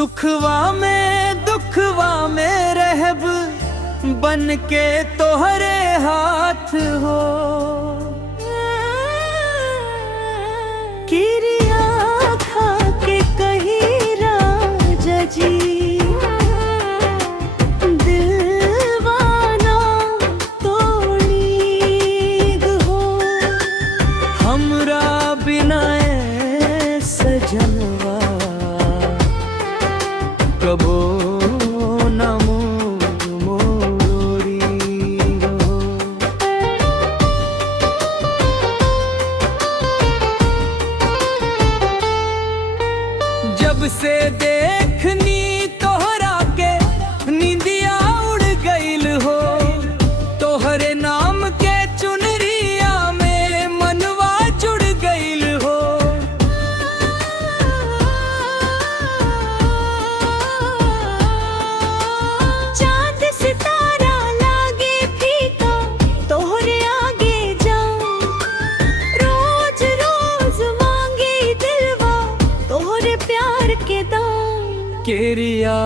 सुखवा में दुखवा में रहब बन के तोहरे हाथ हो। किरिया खा के कही राजा जी दिलवाना तोड़ी हो। हमरा बिना सजनवा कबो न मोरी हो। जब से देखनी तोहरा के नींदिया उड़ गईल हो। तोहरे नाम के चुनरिया में मनवा जुड़ गईल हो। चांद सितारा लागे फीका तोहरे आगे जाऊं। रोज रोज मांगे दिलवा तोहरे प्यार के दाम। केरिया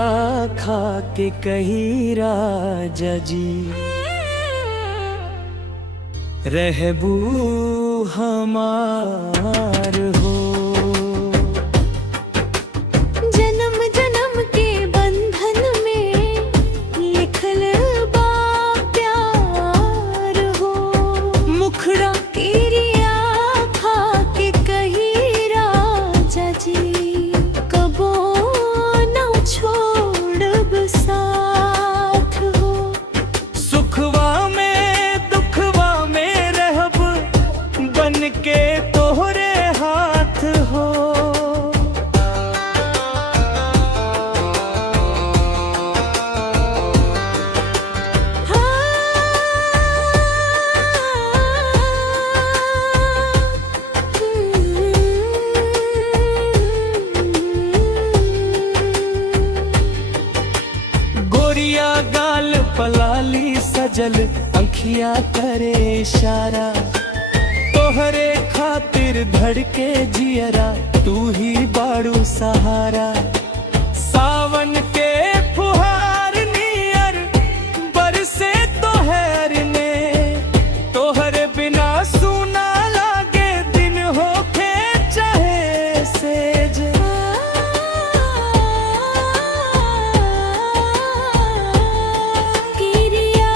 खा के कही राजा जी रहबू हमार हो। जन्म जन्म के बंधन में लिखल बा प्यार हो। मुखड़ा किरिया खा के कही राजा जी कबो न छोड़ब साथ हो। सुखवा में दुखवा में रहब बन के तोहरे हाथ हो। गोरिया गाल पलाली सजल अंखिया करे इशारा। तोहरे खातिर धड़के जियरा तू ही बाड़ू सहारा। सावन के फुहार नियर बरसे तोहर ने। तोहरे बिना सुना लागे दिन होके चाहे सेज। किरिया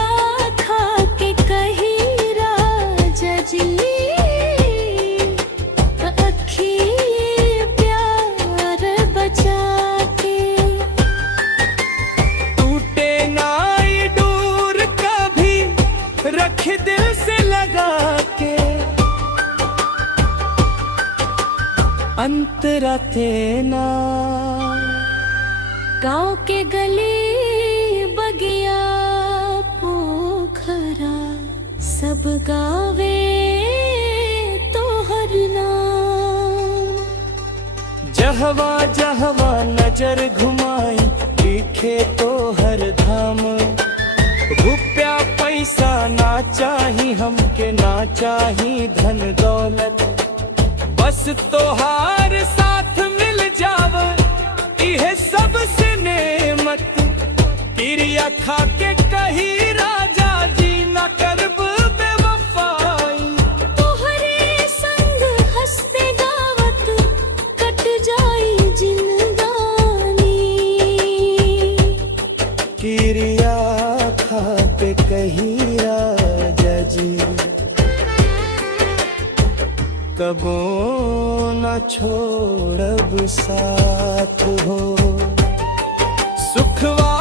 खा के कही राजा जी अखी प्यार बचा के। टूटे नाई दूर कभी रख दिल से लगा के। अंतरा थे ना गाँव के गली बगिया पोखरा सब गावे तोहर नाम। जहवा जहवा नजर घुमाई दिखे तोहर धाम। रुपया पैसा ना चाही हमके ना चाही धन दौलत। बस तोहार साथ मिल जाव इहे सबसे नेमत। किरिया खा के कही राजा जी न करब बेवफाई। तोहरे संग हंसते गावत कट जाई जिंदगानी। किरिया खा के कही राजा जी कबो न छोड़ब साथ हो। सुखवा